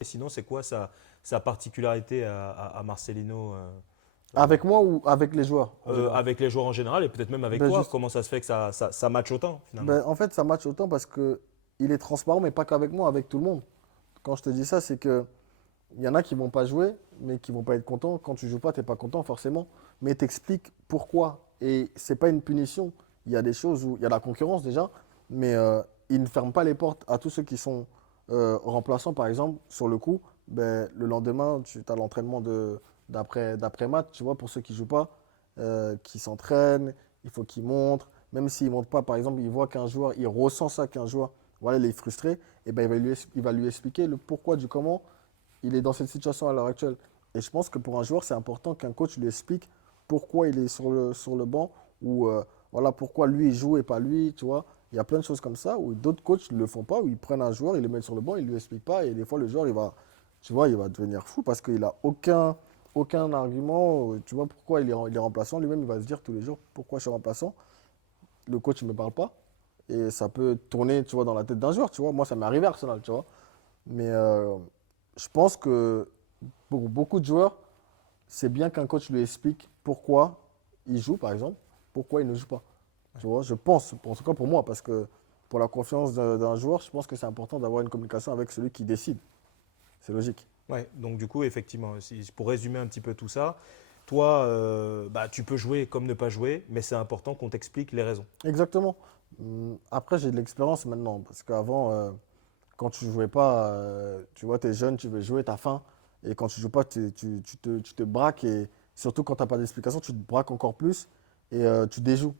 Et sinon, c'est quoi sa particularité à Marcelino euh, Avec moi ou avec les joueurs en général? avec les joueurs en général et peut-être même avec Ben, toi? juste, Comment ça se fait que ça matche autant finalement? ben, en fait, ça match autant parce que il est transparent, mais pas qu'avec moi, avec tout le monde. Quand je te dis ça, c'est que il y en a qui vont pas jouer, mais qui vont pas être contents. Quand tu joues pas, t'es pas content forcément. Mais t'expliques pourquoi. Et c'est pas une punition. Il y a des choses où il y a la concurrence déjà, mais ils ne ferment pas les portes à tous ceux qui sont remplaçants, par exemple, sur le coup. Ben, le lendemain, tu as l'entraînement d'après-match, tu vois, pour ceux qui jouent pas, qui s'entraînent, il faut qu'ils montrent. Même s'ils ne montrent pas, par exemple, il voit qu'un joueur, il ressent ça qu'un joueur, voilà, il est frustré, et ben, il va lui expliquer le pourquoi du comment il est dans cette situation à l'heure actuelle. Et je pense que pour un joueur, c'est important qu'un coach lui explique pourquoi il est sur le banc ou voilà, pourquoi lui il joue et pas lui, tu vois. Il y a plein de choses comme ça où d'autres coachs ne le font pas, où ils prennent un joueur, ils le mettent sur le banc, ils ne lui expliquent pas et des fois le joueur, il va, tu vois, il va devenir fou parce qu'il n'a aucun argument, tu vois, pourquoi il est remplaçant. Lui-même, il va se dire tous les jours pourquoi je suis remplaçant. Le coach ne me parle pas et ça peut tourner, tu vois, dans la tête d'un joueur, tu vois. Moi, ça m'est arrivé à Arsenal, tu vois. Mais je pense que pour beaucoup de joueurs, c'est bien qu'un coach lui explique pourquoi il joue, par exemple, pourquoi il ne joue pas. Tu vois, je pense, en tout cas pour moi, parce que pour la confiance d'un joueur, je pense que c'est important d'avoir une communication avec celui qui décide. C'est logique. Ouais, donc du coup, effectivement, pour résumer un petit peu tout ça, toi, bah, tu peux jouer comme ne pas jouer, mais c'est important qu'on t'explique les raisons. Exactement. Après, j'ai de l'expérience maintenant, parce qu'avant, quand tu jouais pas, tu vois, tu es jeune, tu veux jouer, tu as faim. Et quand tu joues pas, tu te braques. Et surtout quand tu n'as pas d'explication, tu te braques encore plus et tu déjoues.